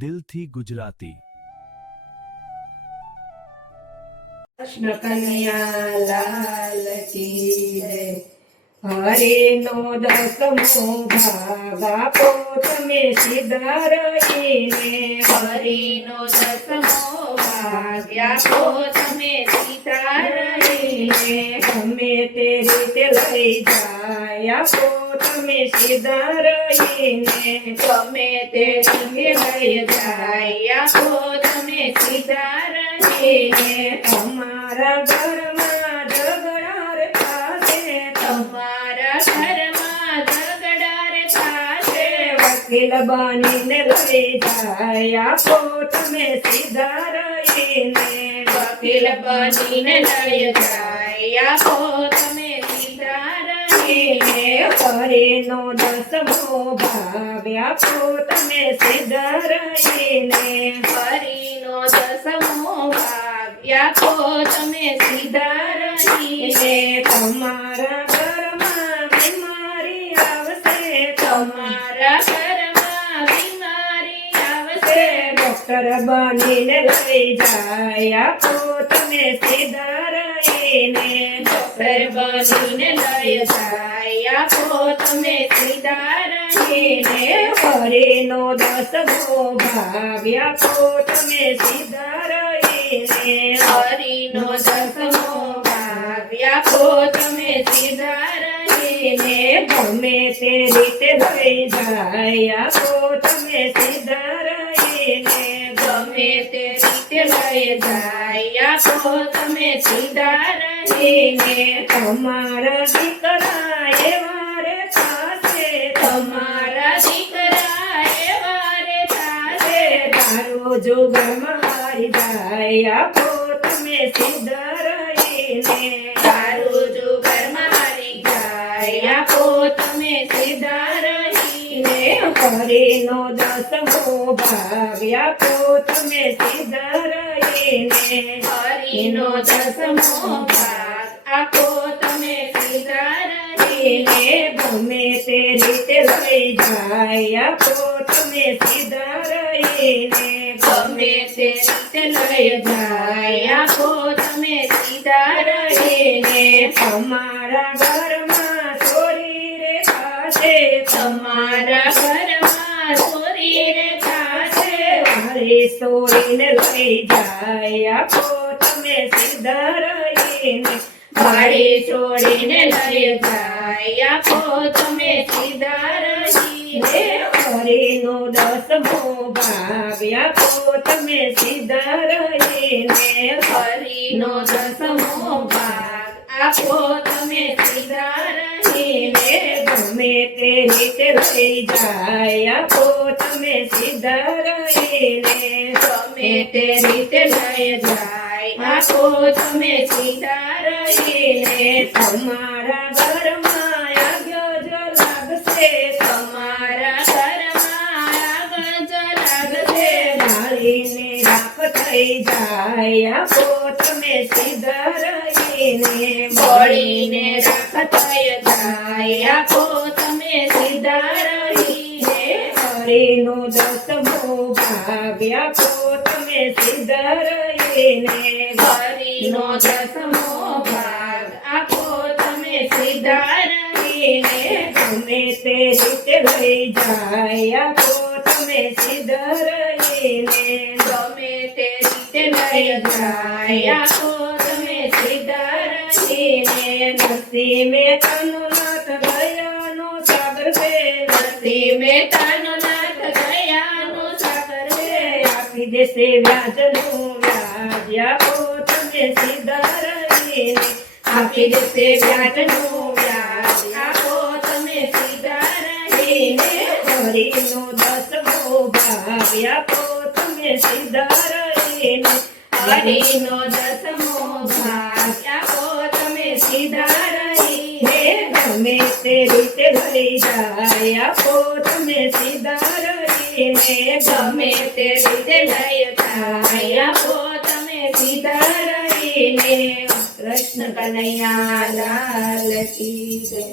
દિલથી ગુજરાતી। કૃષ્ણ કનૈયા લાલ કી જય। હરિનો દસમો ભાગ આપો તમે સીધા રહીને। હરિનો દસમો ભાગ આપો તમે સીધા રહીને। ગમે તે રીતે લઈ જાય આપો તમે સીધા રહીને। ગમે તે રીતે લઈ જાય આપો તમે સીધા રહીને। તમારા ઘરમાં ઝઘડા રે થાશે, તમારા ઘરમાં ઝઘડા રે થાશે। વકીલ બનીને લઈ જાય આપો તમે સીધા રહીને। વકીલ બનીને લઈ જાય આપો તમે સીધા રહીને। હરિનો દસમો ભાગ આપો તમે સીધા રહીને। હરિનો દસમો ભાગ આપો તમે સીધા રહીને। તમારા ઘરમાં બીમારી આવશે, તમારા ઘરમાં બીમારી આવશે। ડોક્ટર બનીને લઈ જાય આપો તમે સીધા રહીને। ડોક્ટર બનીને લઈ જાય આપો તમે સીધા રહીને। હરિનો દસમો ભાગ આપો તમે સીધા રહીને। હરિનો દસમો ભાગ આપો તમે સીધા રહીને। ગમે તે રીતે લઈ જાય આપો તમે સીધા રહીને। ગમે તે રીતે લઈ જાય આપો તમે સીધા રહીને। તમારા દીકરા એવા રે થાશે, તમારા દીકરા એવા રે થાશે। તારો જુગરમાં હારી જાય આપો તમે સીધા રહીને। તારું જુગર મારી જાય આપો તમે સીધા રહીને। હરિનો દસમો ભાગ આપો તમે સીધા રહીને। હરિનો દસમો ભાગ આપો તમે સીધા રહીને। ગમે તે રીતે લઈ જાય આપો તમે સીધા રહીને। ગમે તે રીતે લઈ જાય આપો તમે સીધા રહીને। તમારા ઘરમાં ચોરી રે થાશે, તમારા ઘરમાં ચોરી રે થાશે। મારી ચોરીને લઈ જાય આપો તમે સીધા રહીને। મારી છોડીને લઈ જાય આપો તમે સીધા રહીને। હરિનો દસમો ભાગ આપો તમે સીધા રહીને। હરિનો દસમો ભાગ આપો તમે સીધા રહીને। ગમે તે રીતે લઈ જાય આપો તમે સીધા રહીને। ગમે તે રીતે લઈ જાય આપો તમે સીધા રહીને। તમારા ઘરમાં આગ જ લાગશે, તમારા ઘરમાં આગ જ લાગશે। બાળીને રાખ થઈ જાય આપો તમે સીધા રહીને। બળીને રાખ થઈ જાય આપો તમે સીધા રહીને। હરિનો દસમો ભાગ આપો તમે સીધા રહીને। હરિનો દસમો ભાગ આપો તમે સીધા રહીને। ગમે તે રીતે લઈ જાય આપો તમે સીધા રહીને। ગમે તે રીતે લઈ જાય આપો તમે સીધા રહીને। નરસિંહ મહેતાનો નાથ દયાનો સાગર છે, નરસિંહ મહેતાનો નાથ દયાનો સાગર છે। આપી દેશે વ્યાજનું વ્યાજ આપો તમે સીધા રહીને। આપી દેશે વ્યાજનું વ્યાજ આપો તમે સીધા રહીને। હરિનો દસમો ભાગ આપો તમે સીધા રહીને। હરિનો દસમો ભાગ આપો તમે સીધા રહીને। ગમે તે રીતે લઈ જાય આપો તમે સીધા રહીને। ગમે તે રીતે લઈ જાય આપો તમે સીધા રહીને। કૃષ્ણ કનૈયા લાલ કી જય।